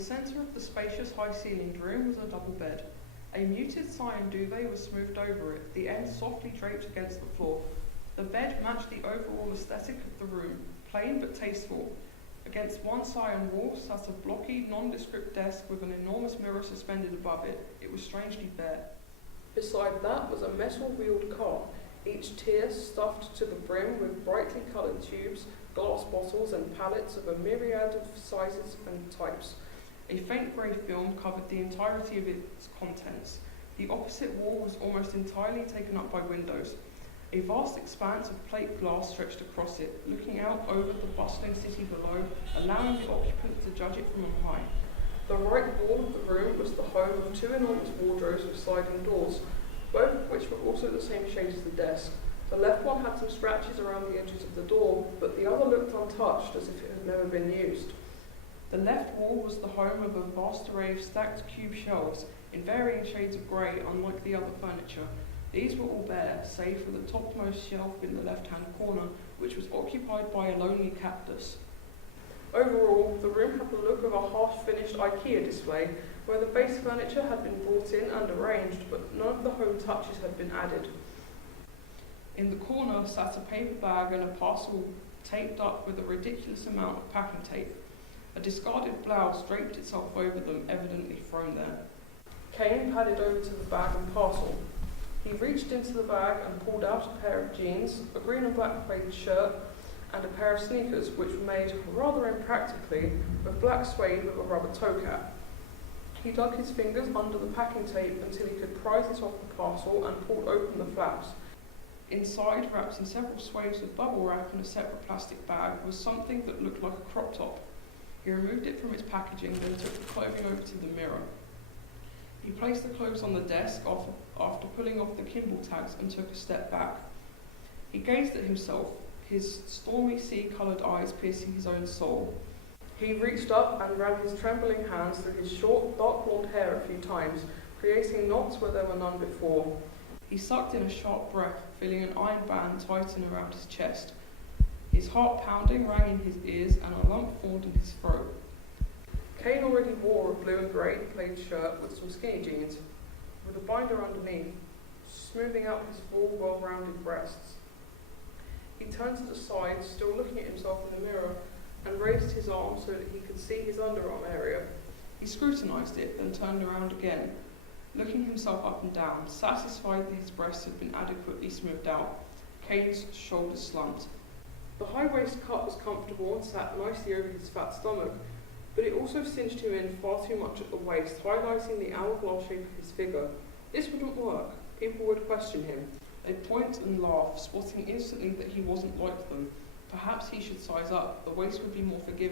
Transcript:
the centre of the spacious high-ceilinged room was a double bed. A muted cyan duvet was smoothed over it, the ends softly draped against the floor. The bed matched the overall aesthetic of the room, plain but tasteful. Against one cyan wall sat a blocky, nondescript desk with an enormous mirror suspended above it. It was strangely bare. Beside that was a metal-wheeled cart, each tier stuffed to the brim with brightly coloured tubes, glass bottles and pallets of a myriad of sizes and types. A faint grey film covered the entirety of its contents. The opposite wall was almost entirely taken up by windows. A vast expanse of plate glass stretched across it, looking out over the bustling city below, allowing the occupant to judge it from on high. The right wall of the room was the home of two enormous wardrobes with sliding doors, both of which were also the same shade as the desk. The left one had some scratches around the edges of the door, but the other looked untouched, as if it had never been used. The left wall was the home of a vast array of stacked cube shelves, in varying shades of grey, unlike the other furniture. These were all bare, save for the topmost shelf in the left-hand corner, which was occupied by a lonely cactus. Overall, the room had the look of a half-finished IKEA display, where the base furniture had been brought in and arranged, but none of the home touches had been added. In the corner sat a paper bag and a parcel taped up with a ridiculous amount of packing tape. A discarded blouse draped itself over them, evidently thrown there. Kane padded over to the bag and parcel. He reached into the bag and pulled out a pair of jeans, a green and black plaid shirt, and a pair of sneakers, which were made, rather impractically, of black suede with a rubber toe cap. He dug his fingers under the packing tape until he could prise it off the parcel and pulled open the flaps. Inside, wrapped in several swathes of bubble wrap in a separate plastic bag, was something that looked like a crop top. He removed it from its packaging, then took the clothing over to the mirror. He placed the clothes on the desk after pulling off the Kimball tags and took a step back. He gazed at himself, his stormy sea-coloured eyes piercing his own soul. He reached up and ran his trembling hands through his short, dark blonde hair a few times, creating knots where there were none before. He sucked in a sharp breath, feeling an iron band tighten around his chest. His heart pounding rang in his ears and a lump formed in his throat. Kane already wore a blue and grey plaid shirt with some skinny jeans, with a binder underneath, smoothing out his full, well-rounded breasts. He turned to the side, still looking at himself in the mirror, and raised his arm so that he could see his underarm area. He scrutinised it, then turned around again, looking himself up and down, satisfied that his breasts had been adequately smoothed out. Kane's shoulders slumped. The high-waist cut was comfortable and sat nicely over his fat stomach, but it also cinched him in far too much at the waist, highlighting the hourglass shape of his figure. This wouldn't work. People would question him. They'd point and laugh, spotting instantly that he wasn't like them. Perhaps he should size up. The waist would be more forgiving.